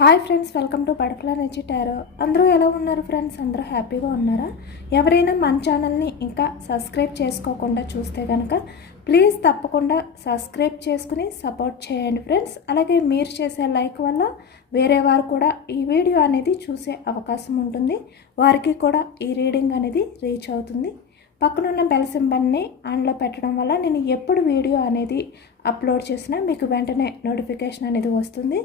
Hi friends, welcome to butterfly energy tarot. అందరూ ఎలా ఉన్నారు ఫ్రెండ్స్? అందరూ హ్యాపీగా ఉన్నారా? ఎవరైనా మన ఛానల్ని ఇంకా సబ్స్క్రైబ్ చేసుకోకుండా చూస్తే కనుక ప్లీజ్ తప్పకుండా సబ్స్క్రైబ్ చేసుకుని సపోర్ట్ చేయండి ఫ్రెండ్స్. అలాగే మీరు చేసే లైక్ వల్ల వేరే వారు కూడా ఈ వీడియో అనేది చూసే అవకాశం ఉంటుంది. వారికి కూడా ఈ రీడింగ్ అనేది రీచ్ అవుతుంది. పక్కనున్న బెల్ సింబల్ని ఆన్లో పెట్టడం వల్ల నేను ఎప్పుడు వీడియో అనేది అప్లోడ్ చేసినా మీకు వెంటనే నోటిఫికేషన్ అనేది వస్తుంది.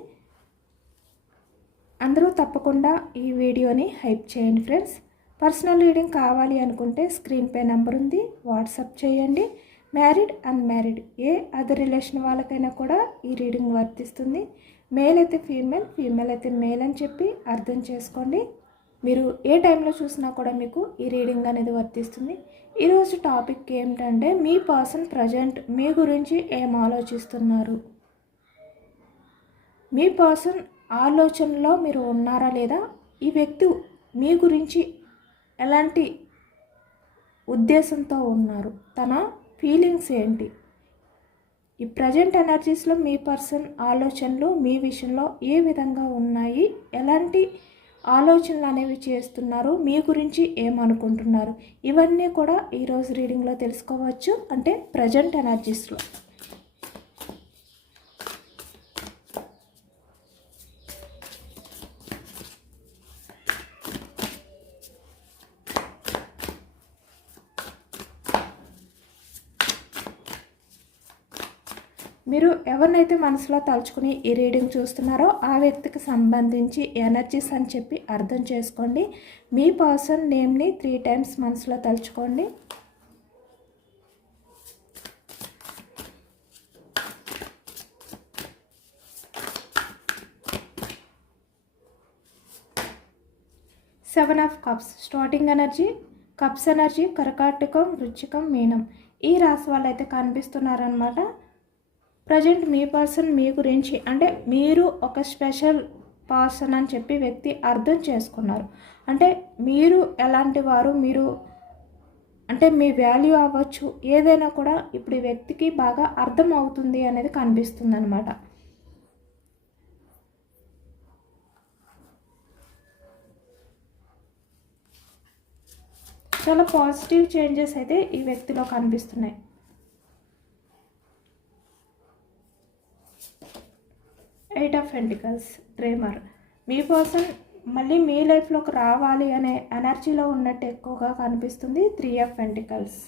అందరూ తప్పకుండా ఈ వీడియోని హైప్ చేయండి ఫ్రెండ్స్. పర్సనల్ రీడింగ్ కావాలి అనుకుంటే స్క్రీన్పై నెంబర్ ఉంది, వాట్సాప్ చేయండి. మ్యారీడ్ అన్మ్యారీడ్ ఏ అదర్ రిలేషన్ వాళ్ళకైనా కూడా ఈ రీడింగ్ వర్తిస్తుంది. మేల్ అయితే ఫీమేల్, ఫీమేల్ అయితే మేల్ అని చెప్పి అర్థం చేసుకోండి. మీరు ఏ టైంలో చూసినా కూడా మీకు ఈ రీడింగ్ అనేది వర్తిస్తుంది. ఈరోజు టాపిక్ ఏమిటంటే మీ పర్సన్ ప్రజెంట్ మీ గురించి ఏం ఆలోచిస్తున్నారు, మీ పర్సన్ ఆలోచనలో మీరు ఉన్నారా లేదా, ఈ వ్యక్తి మీ గురించి ఎలాంటి ఉద్దేశంతో ఉన్నారు, తన ఫీలింగ్స్ ఏంటి, ఈ ప్రజెంట్ ఎనర్జీస్లో మీ పర్సన్ ఆలోచనలు మీ విషయంలో ఏ విధంగా ఉన్నాయి, ఎలాంటి ఆలోచనలు అనేవి చేస్తున్నారు, మీ గురించి ఏమనుకుంటున్నారు, ఇవన్నీ కూడా ఈరోజు రీడింగ్లో తెలుసుకోవచ్చు. అంటే ప్రజెంట్ ఎనర్జీస్లో మీరు ఎవరినైతే మనసులో తలుచుకుని ఈ రీడింగ్ చూస్తున్నారో ఆ వ్యక్తికి సంబంధించి ఎనర్జీస్ అని చెప్పి అర్థం చేసుకోండి. మీ పర్సన్ నేమ్ని 3 టైమ్స్ మనసులో తలుచుకోండి. Seven of cups starting energy, cups energy కర్కాటకం, వృశ్చికం, మీనం ఈ రాశి వాళ్ళు అయితే కనిపిస్తున్నారనమాట. ప్రజెంట్ మీ పర్సన్ మీ గురించి అంటే మీరు ఒక స్పెషల్ పర్సన్ అని చెప్పి వ్యక్తి అర్థం చేసుకున్నారు. అంటే మీరు ఎలాంటి వారు, మీరు అంటే మీ వాల్యూ అవ్వచ్చు, ఏదైనా కూడా ఇప్పుడు ఈ వ్యక్తికి బాగా అర్థం అవుతుంది అనేది కనిపిస్తుంది అనమాట. చాలా పాజిటివ్ చేంజెస్ అయితే ఈ వ్యక్తిలో కనిపిస్తున్నాయి. Eight of pentacles dreamer me person మళ్ళీ మీ లైఫ్లోకి రావాలి అనే ఎనర్జీలో ఉన్నట్టు ఎక్కువగా కనిపిస్తుంది. 3 of pentacles,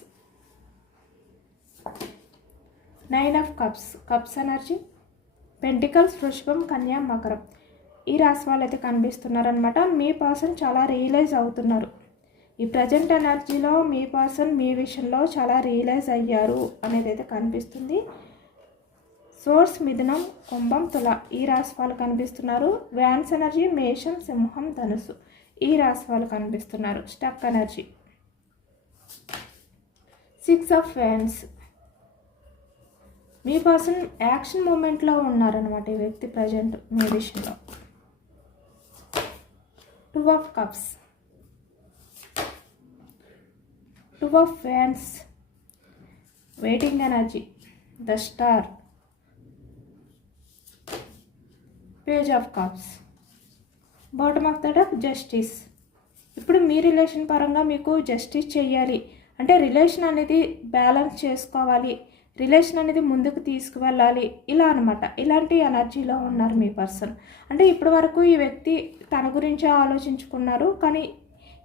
9 of cups, cups energy pentacles, వృషభం, కన్యా, మకరం ఈ రాశి వాళ్ళు అయితే కనిపిస్తున్నారనమాట. మీ పర్సన్ చాలా రియలైజ్ అవుతున్నారు. ఈ ప్రజెంట్ ఎనర్జీలో మీ పర్సన్ మీ విషయంలో చాలా రియలైజ్ అయ్యారు అనేది అయితే కనిపిస్తుంది. సోర్స్ మిథునం, కుంభం, తుల ఈ రాశి వాళ్ళు కనిపిస్తున్నారు. వ్యాన్స్ ఎనర్జీ మేషం, సింహం, ధనుసు ఈ రాశి వాళ్ళు కనిపిస్తున్నారు. Stuck energy 6 of wands me person action మూమెంట్లో ఉన్నారనమాట ఈ వ్యక్తి ప్రజెంట్ మీ విషయంలో. 2 of cups, 2 of wands waiting energy, the star, page of cups, bottom of the deck, justice. ఇప్పుడు మీ రిలేషన్ పరంగా మీకు జస్టిస్ చేయాలి అంటే రిలేషన్ అనేది బ్యాలెన్స్ చేసుకోవాలి, రిలేషన్ అనేది ముందుకు తీసుకువెళ్ళాలి ఇలా అనమాట. ఇలాంటి ఎనర్జీలో ఉన్నారు మీ పర్సన్. అంటే ఇప్పటి వరకు ఈ వ్యక్తి తన గురించే ఆలోచించుకున్నారు, కానీ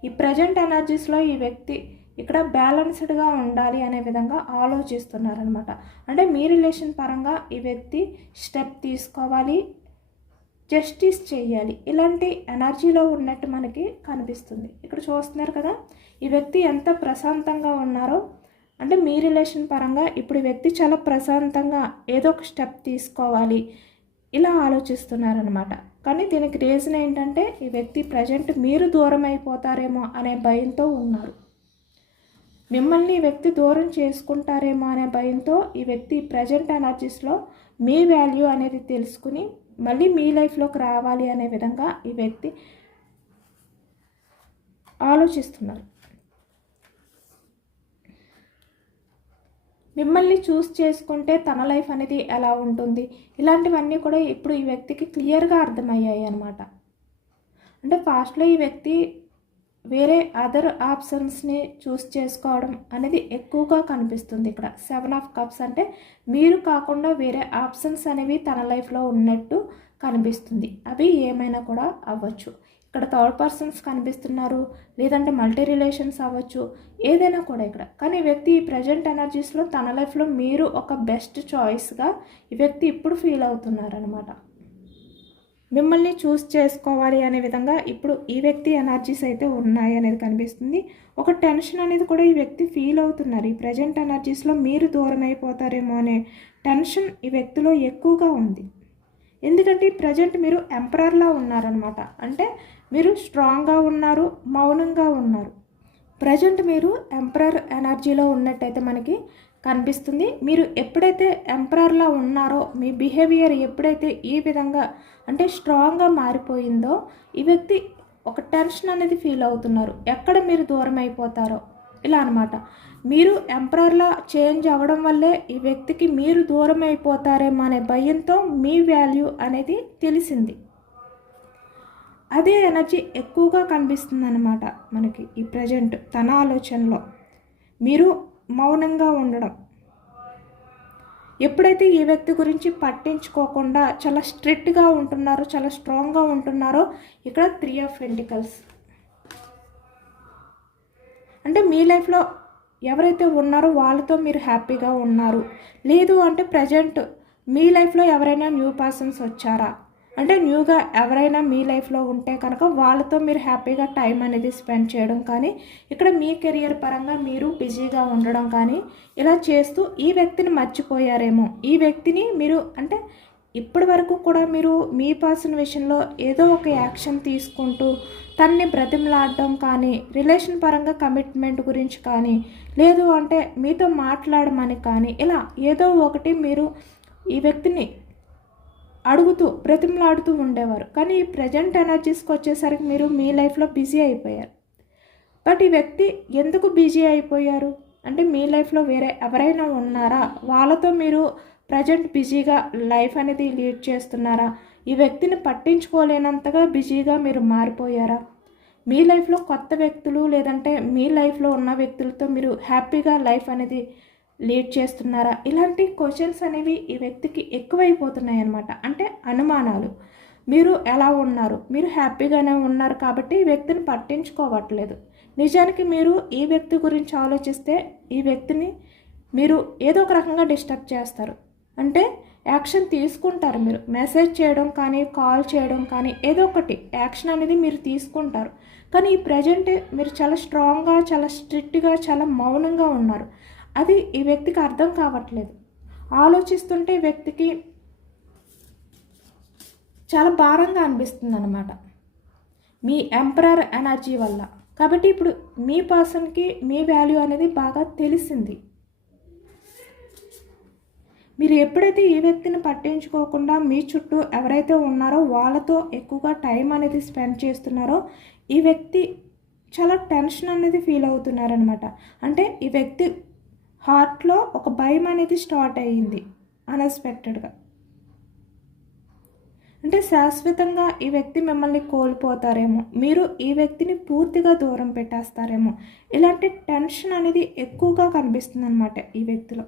ఈ ప్రజెంట్ ఎనర్జీస్లో ఈ వ్యక్తి ఇక్కడ బ్యాలెన్స్డ్గా ఉండాలి అనే విధంగా ఆలోచిస్తున్నారనమాట. అంటే మీ రిలేషన్ పరంగా ఈ వ్యక్తి స్టెప్ తీసుకోవాలి, జస్టిస్ చేయాలి, ఇలాంటి ఎనర్జీలో ఉన్నట్టు మనకి కనిపిస్తుంది. ఇక్కడ చూస్తున్నారు కదా ఈ వ్యక్తి ఎంత ప్రశాంతంగా ఉన్నారో. అంటే మీ రిలేషన్ పరంగా ఇప్పుడు ఈ వ్యక్తి చాలా ప్రశాంతంగా ఏదో ఒక స్టెప్ తీసుకోవాలి ఇలా ఆలోచిస్తున్నారనమాట. కానీ దీనికి రీజన్ ఏంటంటే ఈ వ్యక్తి ప్రజెంట్ మీరు దూరం అయిపోతారేమో అనే భయంతో ఉన్నారు. మిమ్మల్ని ఈ వ్యక్తి దూరం చేసుకుంటారేమో అనే భయంతో ఈ వ్యక్తి ప్రజెంట్ ఎనర్జీస్లో మీ వాల్యూ అనేది తెలుసుకుని మళ్ళీ మీ లైఫ్లోకి రావాలి అనే విధంగా ఈ వ్యక్తి ఆలోచిస్తున్నారు. మిమ్మల్ని చూస్ చేసుకుంటే తన లైఫ్ అనేది ఎలా ఉంటుంది, ఇలాంటివన్నీ కూడా ఇప్పుడు ఈ వ్యక్తికి క్లియర్గా అర్థమయ్యాయి అన్నమాట. అంటే ఫాస్ట్లో ఈ వ్యక్తి వేరే అదర్ ఆప్షన్స్ని చూస్ చేసుకోవడం అనేది ఎక్కువగా కనిపిస్తుంది. ఇక్కడ 7 ఆఫ్ కప్స్ అంటే మీరు కాకుండా వేరే ఆప్షన్స్ అనేవి తన లైఫ్లో ఉన్నట్టు కనిపిస్తుంది. అవి ఏమైనా కూడా అవ్వచ్చు. ఇక్కడ థర్డ్ పర్సన్స్ కనిపిస్తున్నారు, లేదంటే మల్టీ రిలేషన్స్ అవ్వచ్చు, ఏదైనా కూడా ఇక్కడ. కానీ ఈ వ్యక్తి ఈ ప్రజెంట్ ఎనర్జీస్లో తన లైఫ్లో మీరు ఒక బెస్ట్ చాయిస్గా ఈ వ్యక్తి ఇప్పుడు ఫీల్ అవుతున్నారనమాట. మిమ్మల్ని చూస్ చేసుకోవాలి అనే విధంగా ఇప్పుడు ఈ వ్యక్తి ఎనర్జీస్ అయితే ఉన్నాయి అనేది కనిపిస్తుంది. ఒక టెన్షన్ అనేది కూడా ఈ వ్యక్తి ఫీల్ అవుతున్నారు. ఈ ప్రజెంట్ ఎనర్జీస్లో మీరు దూరం అయిపోతారేమో అనే టెన్షన్ ఈ వ్యక్తిలో ఎక్కువగా ఉంది. ఎందుకంటే ప్రజెంట్ మీరు ఎంపరర్లా ఉన్నారనమాట. అంటే మీరు స్ట్రాంగ్గా ఉన్నారు, మౌనంగా ఉన్నారు. ప్రజెంట్ మీరు ఎంపరర్ ఎనర్జీలో ఉన్నట్టయితే మనకి కనిపిస్తుంది. మీరు ఎప్పుడైతే ఎంపరర్లా ఉన్నారో మీ బిహేవియర్ ఎప్పుడైతే ఈ విధంగా అంటే స్ట్రాంగ్గా మారిపోయిందో ఈ వ్యక్తి ఒక టెన్షన్ అనేది ఫీల్ అవుతున్నారు. ఎక్కడ మీరు దూరం అయిపోతారో ఇలా అనమాట. మీరు ఎంపరర్లా చేంజ్ అవ్వడం వల్లే ఈ వ్యక్తికి మీరు దూరం అయిపోతారేమో అనే భయంతో మీ వాల్యూ అనేది తెలిసింది. అదే ఎనర్జీ ఎక్కువగా కనిపిస్తుంది అన్నమాట మనకి ఈ ప్రజెంట్ తన ఆలోచనలో. మీరు మౌనంగా ఉండడం, ఎప్పుడైతే ఈ వ్యక్తి గురించి పట్టించుకోకుండా చాలా స్ట్రిక్ట్గా ఉంటున్నారో, చాలా స్ట్రాంగ్గా ఉంటున్నారో, ఇక్కడ 3 ఆఫ్ పెంటికల్స్ అంటే మీ లైఫ్లో ఎవరైతే ఉన్నారో వాళ్ళతో మీరు హ్యాపీగా ఉన్నారు. లేదు అంటే ప్రజెంట్ మీ లైఫ్లో ఎవరైనా న్యూ పర్సన్స్ వచ్చారా అంటే న్యూగా ఎవరైనా మీ లైఫ్లో ఉంటే కనుక వాళ్ళతో మీరు హ్యాపీగా టైం అనేది స్పెండ్ చేయడం కానీ, ఇక్కడ మీ కెరియర్ పరంగా మీరు బిజీగా ఉండడం కానీ ఇలా చేస్తూ ఈ వ్యక్తిని మర్చిపోయారేమో. ఈ వ్యక్తిని మీరు అంటే ఇప్పటి వరకు కూడా మీరు మీ పర్సన్ విషయంలో ఏదో ఒక యాక్షన్ తీసుకుంటూ తన్ని బ్రతిమలాడడం కానీ, రిలేషన్ పరంగా కమిట్మెంట్ గురించి కానీ, లేదు అంటే మీతో మాట్లాడమని కానీ ఇలా ఏదో ఒకటి మీరు ఈ వ్యక్తిని అడుగుతూ బ్రతిమలాడుతూ ఉండేవారు. కానీ ఈ ప్రజెంట్ ఎనర్జీస్కి వచ్చేసరికి మీరు మీ లైఫ్లో బిజీ అయిపోయారు. బట్ ఈ వ్యక్తి ఎందుకు బిజీ అయిపోయారు అంటే మీ లైఫ్లో వేరే ఎవరైనా ఉన్నారా, వాళ్ళతో మీరు ప్రజెంట్ బిజీగా లైఫ్ అనేది లీడ్ చేస్తున్నారా, ఈ వ్యక్తిని పట్టించుకోలేనంతగా బిజీగా మీరు మారిపోయారా, మీ లైఫ్లో కొత్త వ్యక్తులు లేదంటే మీ లైఫ్లో ఉన్న వ్యక్తులతో మీరు హ్యాపీగా లైఫ్ అనేది లీడ్ చేస్తున్నారా, ఇలాంటి క్వశ్చన్స్ అనేవి ఈ వ్యక్తికి ఎక్కువైపోతున్నాయి అన్నమాట. అంటే అనుమానాలు. మీరు ఎలా ఉన్నారు, మీరు హ్యాపీగానే ఉన్నారు కాబట్టి ఈ వ్యక్తిని పట్టించుకోవట్లేదు. నిజానికి మీరు ఈ వ్యక్తి గురించి ఆలోచిస్తే ఈ వ్యక్తిని మీరు ఏదో ఒక రకంగా డిస్టర్బ్ చేస్తారు. అంటే యాక్షన్ తీసుకుంటారు. మీరు మెసేజ్ చేయడం కానీ, కాల్ చేయడం కానీ ఏదో ఒకటి యాక్షన్ అనేది మీరు తీసుకుంటారు. కానీ ఈ ప్రజెంట్ మీరు చాలా స్ట్రాంగ్గా, చాలా స్ట్రిక్ట్గా, చాలా మౌనంగా ఉన్నారు. అది ఈ వ్యక్తికి అర్థం కావట్లేదు. ఆలోచిస్తుంటే ఈ వ్యక్తికి చాలా భారంగా అనిపిస్తుంది అన్నమాట మీ ఎంపరర్ ఎనర్జీ వల్ల. కాబట్టి ఇప్పుడు మీ పర్సన్కి మీ వాల్యూ అనేది బాగా తెలిసింది. మీరు ఎప్పుడైతే ఈ వ్యక్తిని పట్టించుకోకుండా మీ చుట్టూ ఎవరైతే ఉన్నారో వాళ్ళతో ఎక్కువగా టైం అనేది స్పెండ్ చేస్తున్నారో ఈ వ్యక్తి చాలా టెన్షన్ అనేది ఫీల్ అవుతున్నారనమాట. అంటే ఈ వ్యక్తి హార్ట్లో ఒక భయం అనేది స్టార్ట్ అయ్యింది అన్ఎక్స్పెక్టెడ్గా. అంటే శాశ్వతంగా ఈ వ్యక్తి మిమ్మల్ని కోల్పోతారేమో, మీరు ఈ వ్యక్తిని పూర్తిగా దూరం పెట్టేస్తారేమో, ఇలాంటి టెన్షన్ అనేది ఎక్కువగా కనిపిస్తుంది అన్నమాట ఈ వ్యక్తిలో.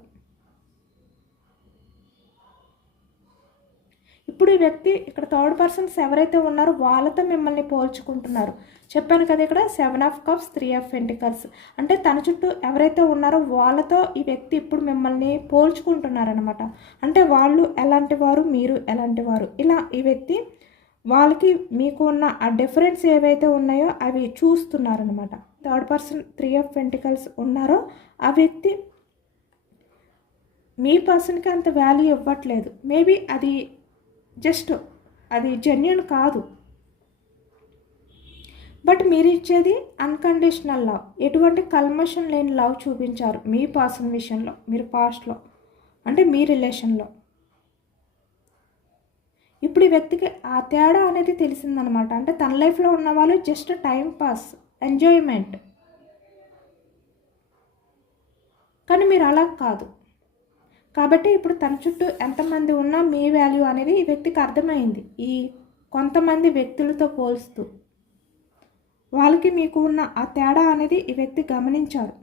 ఇప్పుడు ఈ వ్యక్తి ఇక్కడ థర్డ్ పర్సన్స్ ఎవరైతే ఉన్నారో వాళ్ళతో మిమ్మల్ని పోల్చుకుంటున్నారు. చెప్పాను కదా ఇక్కడ 7 ఆఫ్ కప్స్ 3 ఆఫ్ పెంటికల్స్ అంటే తన చుట్టూ ఎవరైతే ఉన్నారో వాళ్ళతో ఈ వ్యక్తి ఇప్పుడు మిమ్మల్ని పోల్చుకుంటున్నారనమాట. అంటే వాళ్ళు ఎలాంటి వారు, మీరు ఎలాంటి వారు, ఇలా ఈ వ్యక్తి వాళ్ళకి మీకు ఉన్న ఆ డిఫరెన్స్ ఏవైతే ఉన్నాయో అవి చూస్తున్నారనమాట. థర్డ్ పర్సన్ 3 ఆఫ్ పెంటికల్స్ ఉన్నారో ఆ వ్యక్తి మీ పర్సన్కి అంత వాల్యూ ఇవ్వట్లేదు. మేబీ అది జస్ట్ అది జెన్యూన్ కాదు. బట్ మీరు ఇచ్చేది అన్కండిషనల్ లవ్, ఎటువంటి కల్మషం లేని లవ్ చూపించారు మీ పర్సన్ విషయంలో, మీరు పాస్ట్లో అంటే మీ రిలేషన్లో. ఇప్పుడు ఈ వ్యక్తికి ఆ తేడా అనేది తెలిసిందనమాట. అంటే తన లైఫ్లో ఉన్న వాళ్ళు జస్ట్ టైం పాస్, ఎంజాయ్మెంట్. కానీ మీరు అలా కాదు. కాబట్టి ఇప్పుడు తన చుట్టూ ఎంతమంది ఉన్నా మీ వాల్యూ అనేది ఈ వ్యక్తికి అర్థమైంది. ఈ కొంతమంది వ్యక్తులతో పోల్స్తూ వాళ్ళకి మీకు ఉన్న ఆ తేడా అనేది ఈ వ్యక్తి గమనించారు.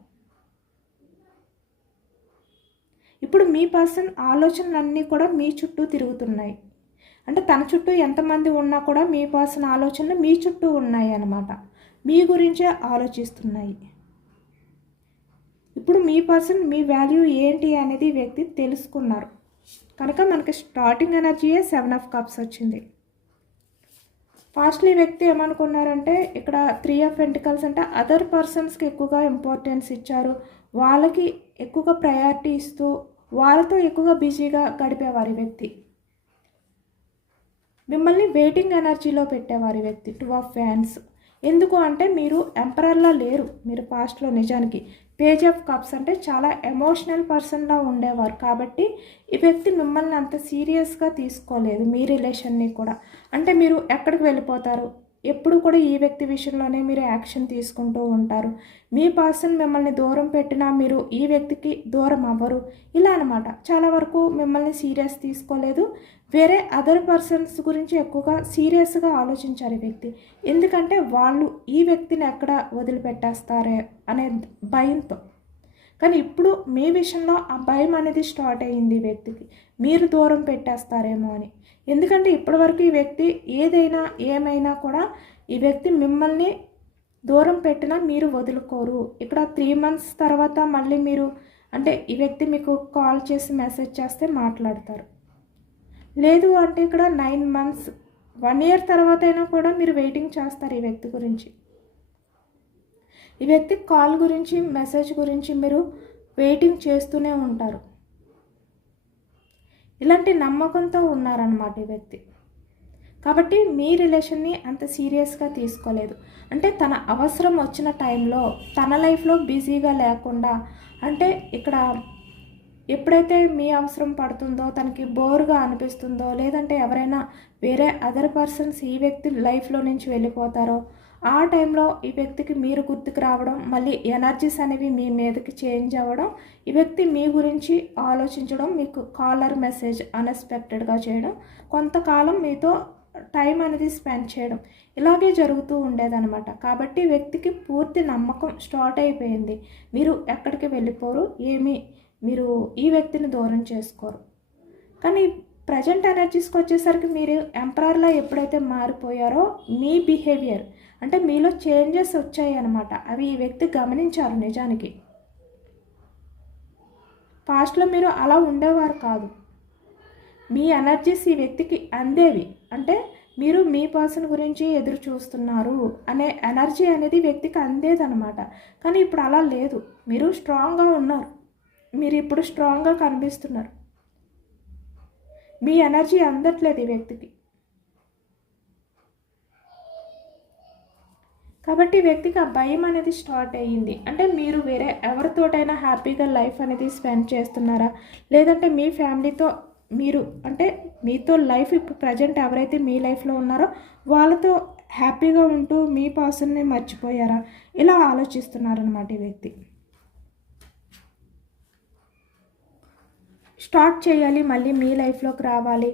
ఇప్పుడు మీ పర్సన్ ఆలోచనలన్నీ కూడా మీ చుట్టూ తిరుగుతున్నాయి. అంటే తన చుట్టూ ఎంతమంది ఉన్నా కూడా మీ పర్సన్ ఆలోచనలు మీ చుట్టూ ఉన్నాయి అన్నమాట. మీ గురించే ఆలోచిస్తున్నాయి. ఇప్పుడు మీ పర్సన్ మీ వాల్యూ ఏంటి అనేది వ్యక్తి తెలుసుకున్నారు కనుక మనకి స్టార్టింగ్ ఎనర్జీయే 7 ఆఫ్ కప్స్ వచ్చింది. ఫాస్ట్లీ వ్యక్తి ఏమనుకున్నారంటే ఇక్కడ 3 ఆఫ్ పెంటికల్స్ అంటే అదర్ పర్సన్స్కి ఎక్కువగా ఇంపార్టెన్స్ ఇచ్చారు, వాళ్ళకి ఎక్కువగా ప్రయారిటీ ఇస్తూ వాళ్ళతో ఎక్కువగా బిజీగా గడిపేవారు వ్యక్తి. మిమ్మల్ని వెయిటింగ్ ఎనర్జీలో పెట్టేవారు వ్యక్తి. 2 ఆఫ్ ఫ్యాన్స్. ఎందుకు అంటే మీరు ఎంపరర్లా లేరు, మీరు పాస్ట్లో నిజానికి పేజ్ ఆఫ్ కప్స్ అంటే చాలా ఎమోషనల్ పర్సన్లా ఉండేవారు. కాబట్టి ఈ వ్యక్తి మిమ్మల్ని అంత సీరియస్గా తీసుకోలేదు మీ రిలేషన్ని కూడా. అంటే మీరు ఎక్కడికి వెళ్ళిపోతారు, ఎప్పుడు కూడా ఈ వ్యక్తి విషయంలోనే మీరు యాక్షన్ తీసుకుంటూ ఉంటారు. మీ పర్సన్ మిమ్మల్ని దూరం పెట్టినా మీరు ఈ వ్యక్తికి దూరం అవ్వరు. ఇలా అనమాట. చాలా వరకు మిమ్మల్ని సీరియస్ తీసుకోలేదు. వేరే అదర్ పర్సన్స్ గురించి ఎక్కువగా సీరియస్గా ఆలోచించారు ఈ వ్యక్తి. ఎందుకంటే వాళ్ళు ఈ వ్యక్తిని ఎక్కడ వదిలిపెట్టేస్తారే అనే భయంతో. కానీ ఇప్పుడు మీ విషయంలో ఆ భయం అనేది స్టార్ట్ అయ్యింది ఈ వ్యక్తికి, మీరు దూరం పెట్టేస్తారేమో అని. ఎందుకంటే ఇప్పటివరకు ఈ వ్యక్తి ఏదైనా ఏమైనా కూడా ఈ వ్యక్తి మిమ్మల్ని దూరం పెట్టినా మీరు వదులుకోరు. ఇక్కడ 3 months తర్వాత మళ్ళీ మీరు అంటే ఈ వ్యక్తి మీకు కాల్ చేసి మెసేజ్ చేస్తే మాట్లాడతారు. లేదు అంటే ఇక్కడ 9 months 1 year తర్వాత అయినా కూడా మీరు వెయిటింగ్ చేస్తారు ఈ వ్యక్తి గురించి. ఈ వ్యక్తి కాల్ గురించి మెసేజ్ గురించి మీరు వెయిటింగ్ చేస్తూనే ఉంటారు. ఇలాంటి నమ్మకంతో ఉన్నారన్నమాట ఈ వ్యక్తి. కాబట్టి మీ రిలేషన్ని అంత సీరియస్గా తీసుకోలేదు. అంటే తన అవసరం వచ్చిన టైంలో తన లైఫ్లో బిజీగా లేకుండా, అంటే ఇక్కడ ఎప్పుడైతే మీ అవసరం పడుతుందో, తనకి బోర్గా అనిపిస్తుందో, లేదంటే ఎవరైనా వేరే అదర్ పర్సన్స్ ఈ వ్యక్తి లైఫ్లో నుంచి వెళ్ళిపోతారో ఆ టైంలో ఈ వ్యక్తికి మీరు గుర్తుకు రావడం, మళ్ళీ ఎనర్జీస్ అనేవి మీ మీదకి చేంజ్ అవ్వడం, ఈ వ్యక్తి మీ గురించి ఆలోచించడం, మీకు కాలర్ మెసేజ్ అన్ఎక్స్పెక్టెడ్గా చేయడం, కొంతకాలం మీతో టైం అనేది స్పెండ్ చేయడం, ఇలాగే జరుగుతూ ఉండేదన్నమాట. కాబట్టి వ్యక్తికి పూర్తి నమ్మకం స్టార్ట్ అయిపోయింది. మీరు ఎక్కడికి వెళ్ళిపోరు, మీరు ఈ వ్యక్తిని దూరం చేసుకోరు. కానీ ప్రజెంట్ ఎనర్జీస్కి వచ్చేసరికి మీరు ఎంపరర్లా ఎప్పుడైతే మారిపోయారో మీ బిహేవియర్ అంటే మీలో చేంజెస్ వచ్చాయి అన్నమాట. అవి ఈ వ్యక్తి గమనించారు నిజానికి. పాస్ట్లో మీరు అలా ఉండేవారు కాదు. మీ ఎనర్జీస్ ఈ వ్యక్తికి అందేవి. అంటే మీరు మీ పర్సన్ గురించి ఎదురు చూస్తున్నారు అనే ఎనర్జీ అనేది వ్యక్తికి అందేదన్నమాట. కానీ ఇప్పుడు అలా లేదు. మీరు స్ట్రాంగ్గా ఉన్నారు, మీరు ఇప్పుడు స్ట్రాంగ్గా కనిపిస్తున్నారు. మీ ఎనర్జీ అందట్లేదు ఈ వ్యక్తికి. కాబట్టి వ్యక్తికి ఆ భయం అనేది స్టార్ట్ అయ్యింది. అంటే మీరు వేరే ఎవరితోటైనా హ్యాపీగా లైఫ్ అనేది స్పెండ్ చేస్తున్నారా, లేదంటే మీ ఫ్యామిలీతో మీరు అంటే మీతో లైఫ్ ఇప్పుడు ప్రజెంట్ ఎవరైతే మీ లైఫ్లో ఉన్నారో వాళ్ళతో హ్యాపీగా ఉంటూ మీ పర్సన్ని మర్చిపోయారా, ఇలా ఆలోచిస్తున్నారనమాట ఈ వ్యక్తి. స్టార్ట్ చేయాలి, మళ్ళీ మీ లైఫ్లోకి రావాలి,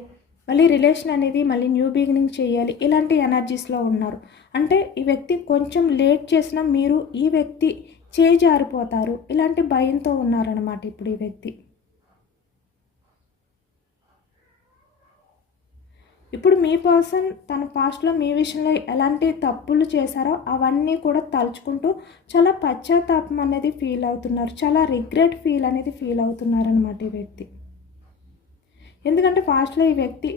మళ్ళీ రిలేషన్ అనేది మళ్ళీ న్యూ బిగినింగ్ చేయాలి, ఇలాంటి ఎనర్జీస్లో ఉన్నారు. అంటే ఈ వ్యక్తి కొంచెం లేట్ చేసినా మీరు ఈ వ్యక్తి చేజారిపోతారు, ఇలాంటి భయంతో ఉన్నారనమాట ఇప్పుడు ఈ వ్యక్తి. ఇప్పుడు మీ పర్సన్ తన పాస్ట్లో మీ విషయంలో ఎలాంటి తప్పులు చేశారో అవన్నీ కూడా తలుచుకుంటూ చాలా పశ్చాత్తాపం అనేది ఫీల్ అవుతున్నారు, చాలా రిగ్రెట్ ఫీల్ అనేది ఫీల్ అవుతున్నారు అనమాట ఈ వ్యక్తి. ఎందుకంటే పాస్ట్లో ఈ వ్యక్తి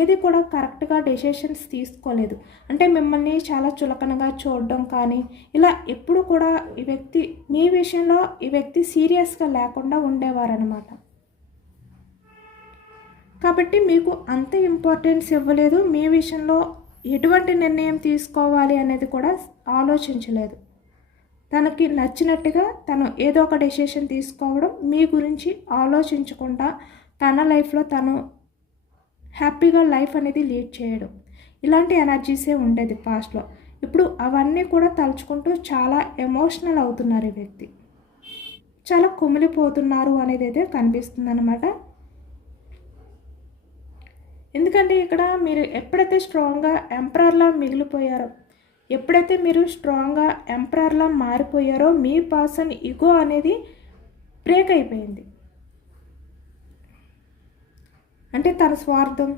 ఏది కూడా కరెక్ట్గా డెసిషన్స్ తీసుకోలేదు. అంటే మిమ్మల్ని చాలా చులకనగా చూడడం కానీ ఇలా ఎప్పుడు కూడా ఈ వ్యక్తి మీ విషయంలో ఈ వ్యక్తి సీరియస్గా లేకుండా ఉండేవారనమాట. కాబట్టి మీకు అంత ఇంపార్టెన్స్ ఇవ్వలేదు, మీ విషయంలో ఎటువంటి నిర్ణయం తీసుకోవాలి అనేది కూడా ఆలోచించలేదు. తనకి నచ్చినట్టుగా తను ఏదో ఒక డెసిషన్ తీసుకోవడం, మీ గురించి ఆలోచించకుండా తన లైఫ్లో తను హ్యాపీగా లైఫ్ అనేది లీడ్ చేయడం, ఇలాంటి ఎనర్జీసే ఉండేది పాస్ట్లో. ఇప్పుడు అవన్నీ కూడా తలుచుకుంటూ చాలా ఎమోషనల్ అవుతున్నారు ఈ వ్యక్తి, చాలా కుమిలిపోతున్నారు అనేది అయితే కనిపిస్తుంది అన్నమాట. ఎందుకంటే ఇక్కడ మీరు ఎప్పుడైతే స్ట్రాంగ్గా ఎంపరర్లా మిగిలిపోయారో, ఎప్పుడైతే మీరు స్ట్రాంగ్గా ఎంపరర్లా మారిపోయారో మీ పర్సన్ ఈగో అనేది బ్రేక్ అయిపోయింది. అంటే తన స్వార్థం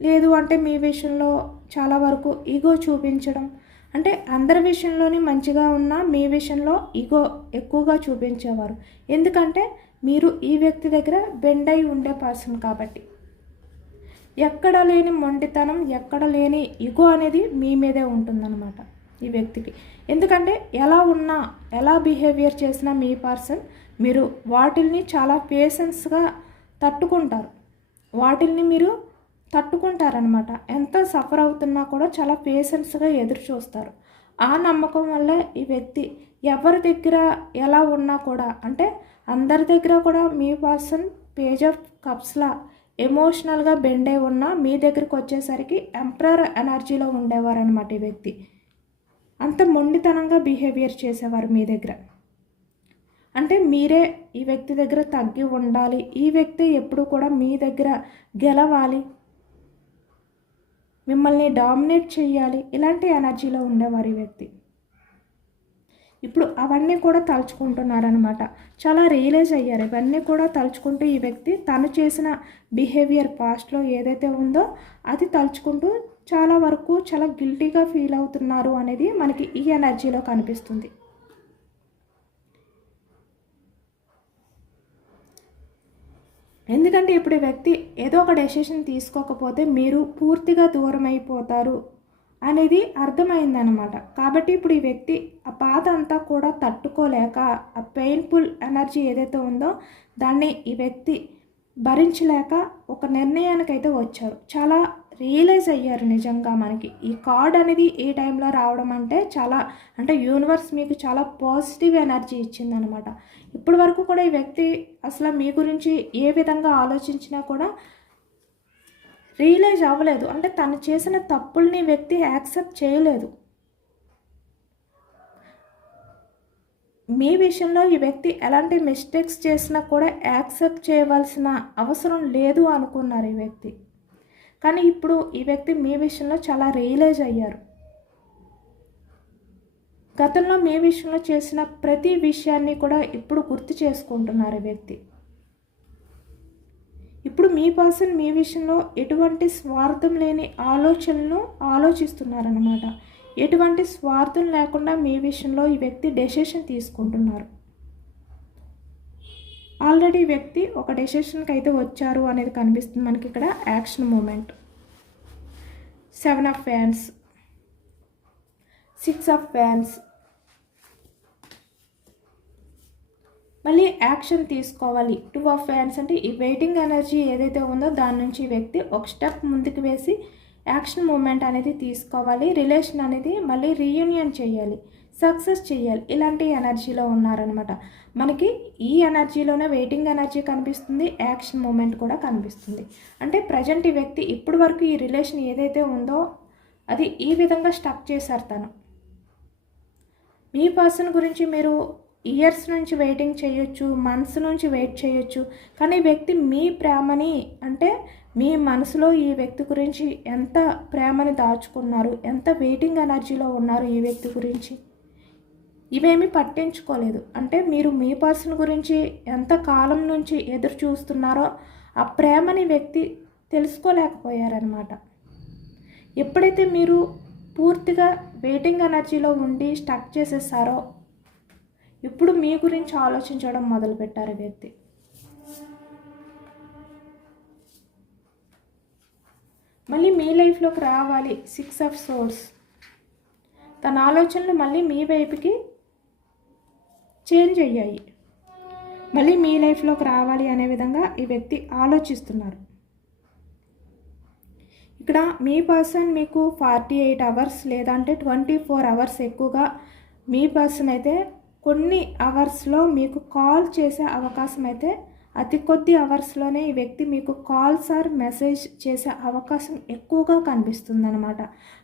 లేదు అంటే మీ విషయంలో చాలా వరకు ఈగో చూపించడం, అంటే అందరి విషయంలోని మంచిగా ఉన్న మీ విషయంలో ఈగో ఎక్కువగా చూపించేవారు. ఎందుకంటే మీరు ఈ వ్యక్తి దగ్గర బెండ్ అయి ఉండే పర్సన్ కాబట్టి. ఎక్కడ లేని మొండితనం, ఎక్కడ లేని ఈగో అనేది మీ మీదే ఉంటుందన్నమాట ఈ వ్యక్తికి. ఎందుకంటే ఎలా ఉన్నా, ఎలా బిహేవియర్ చేసినా మీ పర్సన్ మీరు వాటిల్ని చాలా పేషెన్స్గా తట్టుకుంటారు. వాటిల్ని మీరు తట్టుకుంటారనమాట. ఎంత సఫర్ అవుతున్నా కూడా చాలా పేషెన్స్గా ఎదురు చూస్తారు. ఆ నమ్మకం వల్ల ఈ వ్యక్తి ఎవరి దగ్గర ఎలా ఉన్నా కూడా, అంటే అందరి దగ్గర కూడా మీ పర్సన్ పేజ్ ఆఫ్ కప్స్లా ఎమోషనల్గా బెండ్ అయి ఉన్నా మీ దగ్గరికి వచ్చేసరికి ఎంపరర్ ఎనర్జీలో ఉండేవారు అనమాట ఈ వ్యక్తి. అంత మొండితనంగా బిహేవియర్ చేసేవారు మీ దగ్గర. అంటే మీరే ఈ వ్యక్తి దగ్గర తగ్గి ఉండాలి, ఈ వ్యక్తి ఎప్పుడు కూడా మీ దగ్గర గెలవాలి, మిమ్మల్ని డామినేట్ చేయాలి, ఇలాంటి ఎనర్జీలో ఉండేవారు ఈ వ్యక్తి. ఇప్పుడు అవన్నీ కూడా తలుచుకుంటున్నారనమాట. చాలా రియలైజ్ అయ్యారు. ఇవన్నీ కూడా తలుచుకుంటూ ఈ వ్యక్తి తను చేసిన బిహేవియర్ పాస్ట్లో ఏదైతే ఉందో అది తలుచుకుంటూ చాలా వరకు చాలా గిల్టీగా ఫీల్ అవుతున్నారు అనేది మనకి ఈ ఎనర్జీలో కనిపిస్తుంది. ఎందుకంటే ఇప్పుడు ఈ వ్యక్తి ఏదో ఒక డెసిషన్ తీసుకోకపోతే మీరు పూర్తిగా దూరం అయిపోతారు అనేది అర్థమైందనమాట. కాబట్టి ఇప్పుడు ఈ వ్యక్తి ఆ బాధ అంతా కూడా తట్టుకోలేక, ఆ పెయిన్ఫుల్ ఎనర్జీ ఏదైతే ఉందో దాన్ని ఈ వ్యక్తి భరించలేక ఒక నిర్ణయానికైతే వచ్చారు. చాలా రియలైజ్ అయ్యారు. నిజంగా మనకి ఈ కార్డ్ అనేది ఈ టైంలో రావడం అంటే చాలా, అంటే యూనివర్స్ మీకు చాలా పాజిటివ్ ఎనర్జీ ఇచ్చిందనమాట. ఇప్పటి వరకు కూడా ఈ వ్యక్తి అసలు మీ గురించి ఏ విధంగా ఆలోచించినా కూడా రియలైజ్ అవ్వలేదు. అంటే తను చేసిన తప్పుల్ని వ్యక్తి యాక్సెప్ట్ చేయలేదు. మీ విషయంలో ఈ వ్యక్తి ఎలాంటి మిస్టేక్స్ చేసినా కూడా యాక్సెప్ట్ చేయవలసిన అవసరం లేదు అనుకున్నారు ఈ వ్యక్తి. కానీ ఇప్పుడు ఈ వ్యక్తి మీ విషయంలో చాలా రియలైజ్ అయ్యారు. గతంలో మీ విషయంలో చేసిన ప్రతి విషయాన్ని కూడా ఇప్పుడు గుర్తు చేసుకుంటున్నారు ఈ వ్యక్తి. ఇప్పుడు మీ పర్సన్ మీ విషయంలో ఎటువంటి స్వార్థం లేని ఆలోచనలు ఆలోచిస్తున్నారన్నమాట. ఎటువంటి స్వార్థం లేకుండా మీ విషయంలో ఈ వ్యక్తి డెసిషన్ తీసుకుంటున్నారు. ఆల్రెడీ వ్యక్తి ఒక డెసిషన్కి అయితే వచ్చారు అనేది కనిపిస్తుంది మనకి ఇక్కడ. Action moment, 7 of fans, 6 of fans. మళ్ళీ యాక్షన్ తీసుకోవాలి. 2 ఆఫ్ ఫ్యాన్స్ అంటే ఈ వెయిటింగ్ ఎనర్జీ ఏదైతే ఉందో దాని నుంచి వ్యక్తి ఒక స్టెప్ ముందుకు వేసి యాక్షన్ మూమెంట్ అనేది తీసుకోవాలి. రిలేషన్ అనేది మళ్ళీ రీయూనియన్ చేయాలి, సక్సెస్ చేయాలి, ఇలాంటి ఎనర్జీలో ఉన్నారనమాట. మనకి ఈ ఎనర్జీలోనే వెయిటింగ్ ఎనర్జీ కనిపిస్తుంది, యాక్షన్ మూమెంట్ కూడా కనిపిస్తుంది. అంటే ప్రజెంట్ ఈ వ్యక్తి ఇప్పటి వరకు ఈ రిలేషన్ ఏదైతే ఉందో అది ఈ విధంగా స్టక్ చేశారు. తను మీ పర్సన్ గురించి మీరు ఇయర్స్ నుంచి వెయిటింగ్ చేయొచ్చు, మంత్స్ నుంచి వెయిట్ చేయొచ్చు. కానీ వ్యక్తి మీ ప్రేమని, అంటే మీ మనసులో ఈ వ్యక్తి గురించి ఎంత ప్రేమని దాచుకున్నారు, ఎంత వెయిటింగ్ ఎనర్జీలో ఉన్నారు ఈ వ్యక్తి గురించి, ఇవేమీ పట్టించుకోలేదు. అంటే మీరు మీ పర్సన్ గురించి ఎంత కాలం నుంచి ఎదురు చూస్తున్నారో ఆ ప్రేమని వ్యక్తి తెలుసుకోలేకపోయారనమాట. ఎప్పుడైతే మీరు పూర్తిగా వెయిటింగ్ ఎనర్జీలో ఉండి స్టక్ చేసేసారో ఇప్పుడు మీ గురించి ఆలోచించడం మొదలుపెట్టారు వ్యక్తి. మళ్ళీ మీ లైఫ్లోకి రావాలి. 6 ఆఫ్ సోర్స్. తన ఆలోచనలు మళ్ళీ మీ వైపుకి చేంజ్ అయ్యాయి. మళ్ళీ మీ లైఫ్లోకి రావాలి అనే విధంగా ఈ వ్యక్తి ఆలోచిస్తున్నారు. ఇక్కడ మీ పర్సన్ మీకు 48 అవర్స్ లేదంటే 24 అవర్స్, ఎక్కువగా మీ పర్సన్ అయితే కొన్ని అవర్స్లో మీకు కాల్ చేసే అవకాశం అయితే, అతి కొద్ది అవర్స్లోనే ఈ వ్యక్తి మీకు కాల్స్ ఆర్ మెసేజ్ చేసే అవకాశం ఎక్కువగా కనిపిస్తుంది అనమాట.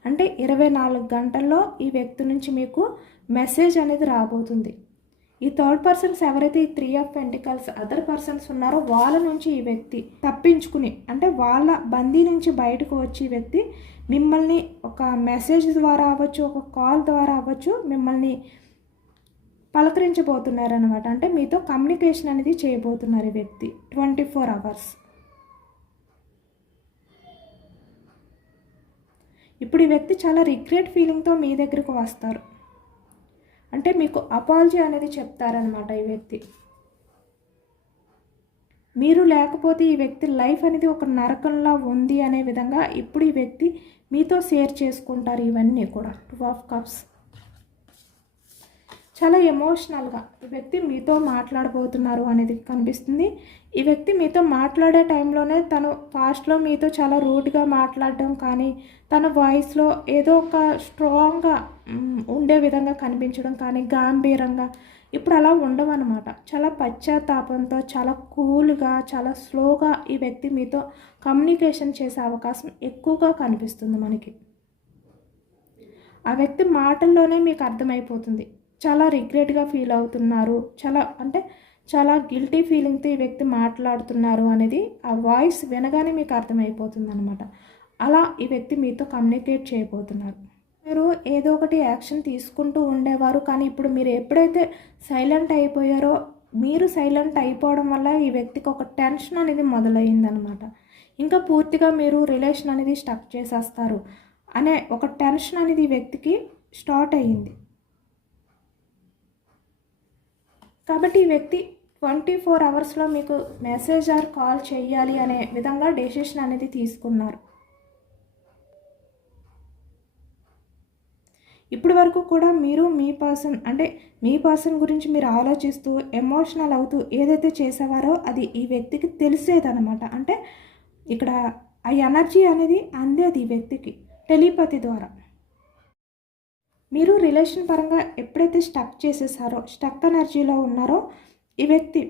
అంటే 24 గంటల్లో ఈ వ్యక్తి నుంచి మీకు మెసేజ్ అనేది రాబోతుంది. ఈ థర్డ్ పర్సన్స్ ఎవరైతే ఈ 3 ఆఫ్ పెంటికల్స్ అదర్ పర్సన్స్ ఉన్నారో వాళ్ళ నుంచి ఈ వ్యక్తి తప్పించుకుని, అంటే వాళ్ళ బందీ నుంచి బయటకు వచ్చి ఈ వ్యక్తి మిమ్మల్ని ఒక మెసేజ్ ద్వారా అవ్వచ్చు, ఒక కాల్ ద్వారా అవ్వచ్చు, మిమ్మల్ని పలకరించబోతున్నారనమాట. అంటే మీతో కమ్యూనికేషన్ అనేది చేయబోతున్నారు ఈ వ్యక్తి 24 అవర్స్. ఇప్పుడు ఈ వ్యక్తి చాలా రిగ్రెట్ ఫీలింగ్తో మీ దగ్గరకు వస్తారు. అంటే మీకు అపాలజీ అనేది చెప్తారనమాట ఈ వ్యక్తి. మీరు లేకపోతే ఈ వ్యక్తి లైఫ్ అనేది ఒక నరకంలా ఉంది అనే విధంగా ఇప్పుడు ఈ వ్యక్తి మీతో షేర్ చేసుకుంటారు ఇవన్నీ కూడా. 2 ఆఫ్ కప్స్. చాలా ఎమోషనల్గా ఈ వ్యక్తి మీతో మాట్లాడబోతున్నారు అనేది కనిపిస్తుంది. ఈ వ్యక్తి మీతో మాట్లాడే టైంలోనే తను ఫాస్ట్లో మీతో చాలా రూడ్గా మాట్లాడడం కానీ, తన వాయిస్లో ఏదో ఒక స్ట్రాంగ్గా ఉండే విధంగా కనిపించడం కానీ, గంభీరంగా ఇప్పుడు అలా ఉండవన్నమాట. చాలా పశ్చాత్తాపంతో, చాలా కూల్గా, చాలా స్లోగా ఈ వ్యక్తి మీతో కమ్యూనికేషన్ చేసే అవకాశం ఎక్కువగా కనిపిస్తుంది మనకి. ఆ వ్యక్తి మాటల్లోనే మీకు అర్థమైపోతుంది చాలా రిగ్రెట్గా ఫీల్ అవుతున్నారు, చాలా గిల్టీ ఫీలింగ్తో ఈ వ్యక్తి మాట్లాడుతున్నారు అనేది ఆ వాయిస్ వినగానే మీకు అర్థమైపోతుంది అనమాట. అలా ఈ వ్యక్తి మీతో కమ్యూనికేట్ చేయబోతున్నారు. మీరు ఏదో ఒకటి యాక్షన్ తీసుకుంటూ ఉండేవారు, కానీ ఇప్పుడు మీరు ఎప్పుడైతే సైలెంట్ అయిపోయారో, మీరు సైలెంట్ అయిపోవడం వల్ల ఈ వ్యక్తికి ఒక టెన్షన్ అనేది మొదలైందనమాట. ఇంకా పూర్తిగా మీరు రిలేషన్ అనేది స్టక్ చేసేస్తారు అనే ఒక టెన్షన్ అనేది ఈ వ్యక్తికి స్టార్ట్ అయ్యింది. కాబట్టి ఈ వ్యక్తి 24 అవర్స్లో మీకు మెసేజ్ ఆర్ కాల్ చేయాలి అనే విధంగా డెసిషన్ అనేది తీసుకున్నారు. ఇప్పటి వరకు కూడా మీరు మీ పర్సన్ గురించి మీరు ఆలోచిస్తూ ఎమోషనల్ అవుతూ ఏదైతే చేసేవారో అది ఈ వ్యక్తికి తెలిసేదనమాట. అంటే ఇక్కడ ఆ ఎనర్జీ అనేది అందేది ఈ వ్యక్తికి టెలిపతి ద్వారా. మీరు రిలేషన్ పరంగా ఎప్పుడైతే స్టక్ ఎనర్జీలో ఉన్నారో ఈ వ్యక్తి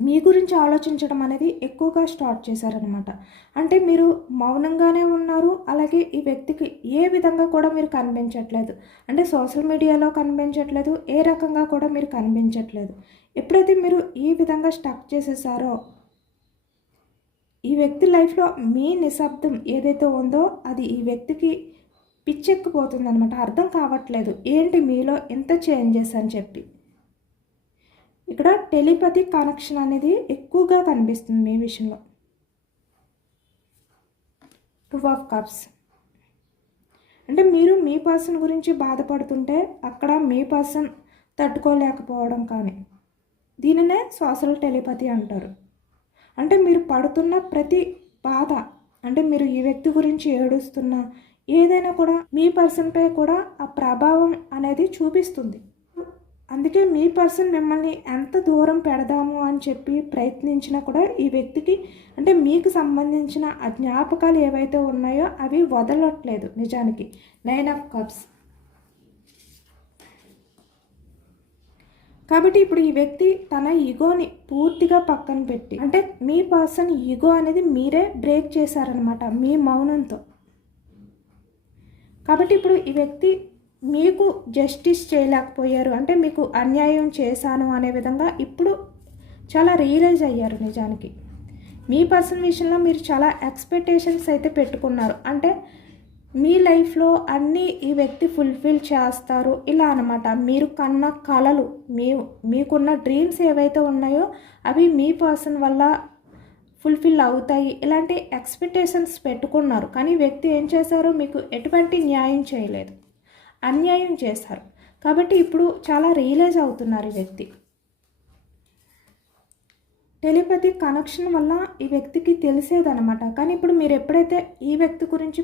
మీ గురించి ఆలోచించడం అనేది ఎక్కువగా స్టార్ట్ చేశారనమాట. అంటే మీరు మౌనంగానే ఉన్నారు, అలాగే ఈ వ్యక్తికి ఏ విధంగా కూడా మీరు కనిపించట్లేదు. అంటే సోషల్ మీడియాలో కనిపించట్లేదు, ఏ రకంగా కూడా మీరు కనిపించట్లేదు. ఎప్పుడైతే మీరు ఈ విధంగా స్టక్ చేసేసారో ఈ వ్యక్తి లైఫ్లో మీ నిశ్శబ్దం ఏదైతే ఉందో అది ఈ వ్యక్తికి పిచ్చెక్కిపోతుంది అనమాట. అర్థం కావట్లేదు ఏంటి మీలో ఎంత చేంజెస్ అని చెప్పి. ఇక్కడ టెలిపతి కనెక్షన్ అనేది ఎక్కువగా కనిపిస్తుంది మీ విషయంలో. 2 ఆఫ్ కప్స్. అంటే మీరు మీ పర్సన్ గురించి బాధపడుతుంటే అక్కడ మీ పర్సన్ తట్టుకోలేకపోవడం కానీ, దీనినే సోషల్ టెలిపతి అంటారు. అంటే మీరు పడుతున్న ప్రతి బాధ, అంటే మీరు ఈ వ్యక్తి గురించి ఏడుస్తున్నా ఏదైనా కూడా మీ పర్సన్పై కూడా ఆ ప్రభావం అనేది చూపిస్తుంది. అందుకే మీ పర్సన్ మిమ్మల్ని ఎంత దూరం పెడదాము అని చెప్పి ప్రయత్నించినా కూడా ఈ వ్యక్తికి, అంటే మీకు సంబంధించిన ఆ జ్ఞాపకాలు ఏవైతే ఉన్నాయో అవి వదలట్లేదు నిజానికి. 9 ఆఫ్ కప్స్. కాబట్టి ఇప్పుడు ఈ వ్యక్తి తన ఈగోని పూర్తిగా పక్కన పెట్టి, అంటే మీ పర్సన్ ఈగో అనేది మీరే బ్రేక్ చేశారనమాట మీ మౌనంతో. కాబట్టి ఇప్పుడు ఈ వ్యక్తి మీకు జస్టిస్ చేయలేకపోయారు, అంటే మీకు అన్యాయం చేశాను అనే విధంగా ఇప్పుడు చాలా రియలైజ్ అయ్యారు నిజానికి. మీ పర్సన్ విషయంలో మీరు చాలా ఎక్స్పెక్టేషన్స్ అయితే పెట్టుకున్నారు. అంటే మీ లైఫ్లో అన్నీ ఈ వ్యక్తి ఫుల్ఫిల్ చేస్తారు ఇలా అనమాట. మీరు కన్న కలలు, మీకున్న డ్రీమ్స్ ఏవైతే ఉన్నాయో అవి మీ పర్సన్ వల్ల ఫుల్ఫిల్ అవుతాయి, ఇలాంటి ఎక్స్పెక్టేషన్స్ పెట్టుకున్నారు. కానీ వ్యక్తి ఏం చేశారు, మీకు ఎటువంటి న్యాయం చేయలేదు, అన్యాయం చేశారు. కాబట్టి ఇప్పుడు చాలా రియలైజ్ అవుతున్నారు ఈ వ్యక్తి. టెలిపతి కనెక్షన్ వల్ల ఈ వ్యక్తికి తెలిసేదనమాట. కానీ ఇప్పుడు మీరు ఎప్పుడైతే ఈ వ్యక్తి గురించి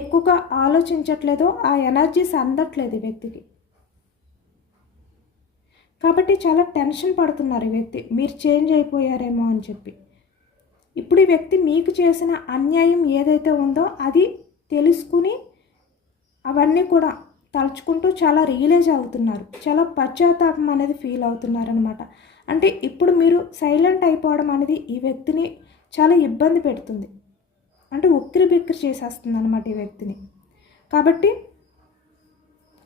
ఎక్కువగా ఆలోచించట్లేదో ఆ ఎనర్జీస్ అందట్లేదు ఈ వ్యక్తికి. కాబట్టి చాలా టెన్షన్ పడుతున్నారు ఈ వ్యక్తి, మీరు చేంజ్ అయిపోయారేమో అని చెప్పి. ఇప్పుడు ఈ వ్యక్తి మీకు చేసిన అన్యాయం ఏదైతే ఉందో అది తెలుసుకుని అవన్నీ కూడా తలుచుకుంటూ చాలా రియలైజ్ అవుతున్నారు, చాలా పశ్చాత్తాపం అనేది ఫీల్ అవుతున్నారనమాట. అంటే ఇప్పుడు మీరు సైలెంట్ అయిపోవడం అనేది ఈ వ్యక్తిని చాలా ఇబ్బంది పెడుతుంది, అంటే ఉక్కిరి బిక్కిరి చేసేస్తుంది అనమాట ఈ వ్యక్తిని. కాబట్టి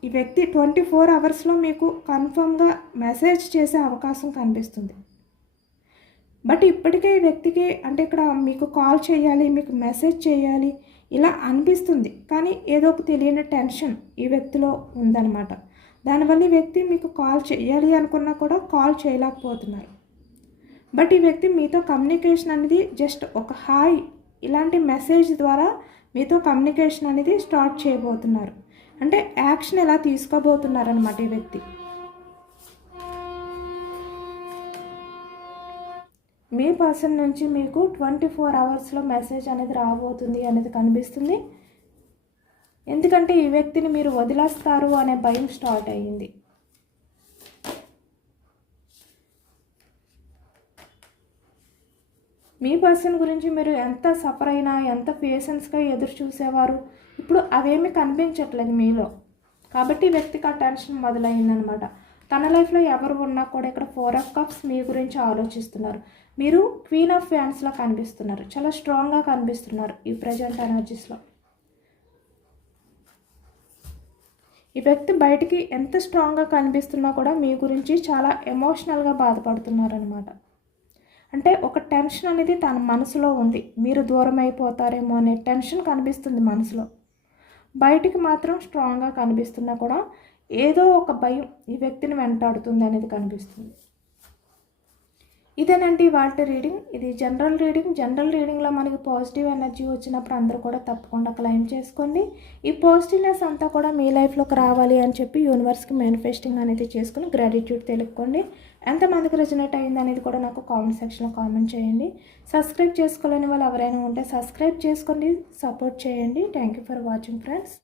ఈ వ్యక్తి 24 అవర్స్లో మీకు కన్ఫర్మ్గా మెసేజ్ చేసే అవకాశం కనిపిస్తుంది. బట్ ఇప్పటికే ఈ వ్యక్తికి అంటే ఇక్కడ మీకు కాల్ చేయాలి, మీకు మెసేజ్ చేయాలి ఇలా అనిపిస్తుంది. కానీ ఏదో ఒక తెలియని టెన్షన్ ఈ వ్యక్తిలో ఉందన్నమాట. దానివల్ల ఈ వ్యక్తి మీకు కాల్ చేయాలి అనుకున్నా కూడా కాల్ చేయలేకపోతున్నారు. బట్ ఈ వ్యక్తి మీతో కమ్యూనికేషన్ అనేది జస్ట్ ఒక హాయ్ ఇలాంటి మెసేజ్ ద్వారా మీతో కమ్యూనికేషన్ అనేది స్టార్ట్ చేయబోతున్నారు. అంటే యాక్షన్ ఎలా తీసుకోబోతున్నారనమాట ఈ వ్యక్తి. మీ పర్సన్ నుంచి మీకు 24 అవర్స్లో మెసేజ్ అనేది రాబోతుంది అనేది కనిపిస్తుంది. ఎందుకంటే ఈ వ్యక్తిని మీరు వదిలేస్తారు అనే భయం స్టార్ట్ అయ్యింది. మీ పర్సన్ గురించి మీరు ఎంత సఫర్ అయినా, ఎంత పేషెన్స్గా ఎదురు చూసేవారు, ఇప్పుడు అవేమీ కనిపించట్లేదు మీలో. కాబట్టి ఈ వ్యక్తికి ఆ టెన్షన్ మొదలైందనమాట. తన లైఫ్లో ఎవరు ఉన్నా కూడా ఇక్కడ 4 ఆఫ్ కప్స్ మీ గురించి ఆలోచిస్తున్నారు. మీరు క్వీన్ ఆఫ్ ఫ్యాన్స్లో కనిపిస్తున్నారు, చాలా స్ట్రాంగ్గా కనిపిస్తున్నారు ఈ ప్రజెంట్ ఎనర్జీస్లో. ఈ వ్యక్తి బయటికి ఎంత స్ట్రాంగ్గా కనిపిస్తున్నా కూడా మీ గురించి చాలా ఎమోషనల్గా బాధపడుతున్నారు అనమాట. అంటే ఒక టెన్షన్ అనేది తన మనసులో ఉంది, మీరు దూరం అయిపోతారేమో అనే టెన్షన్ కనిపిస్తుంది మనసులో. బయటికి మాత్రం స్ట్రాంగ్గా కనిపిస్తున్నా కూడా ఏదో ఒక భయం ఈ వ్యక్తిని వెంటాడుతుంది అనేది కనిపిస్తుంది. ఇదేనండి వాళ్ళ రీడింగ్. ఇది జనరల్ రీడింగ్. జనరల్ రీడింగ్లో మనకి పాజిటివ్ ఎనర్జీ వచ్చినప్పుడు అందరూ కూడా తప్పకుండా క్లెయిమ్ చేసుకోండి. ఈ పాజిటివ్నెస్ అంతా కూడా మీ లైఫ్లోకి రావాలి అని చెప్పి యూనివర్స్కి మేనిఫెస్టింగ్ అనేది చేసుకుని గ్రాటిట్యూడ్ తెలుపుకోండి. ఎంతమందికి రెజనేట్ అయింది అనేది కూడా నాకు కామెంట్ సెక్షన్లో కామెంట్ చేయండి. సబ్స్క్రైబ్ చేసుకోలేని వాళ్ళు ఎవరైనా ఉంటే సబ్స్క్రైబ్ చేసుకోండి, సపోర్ట్ చేయండి. Thank you for watching friends.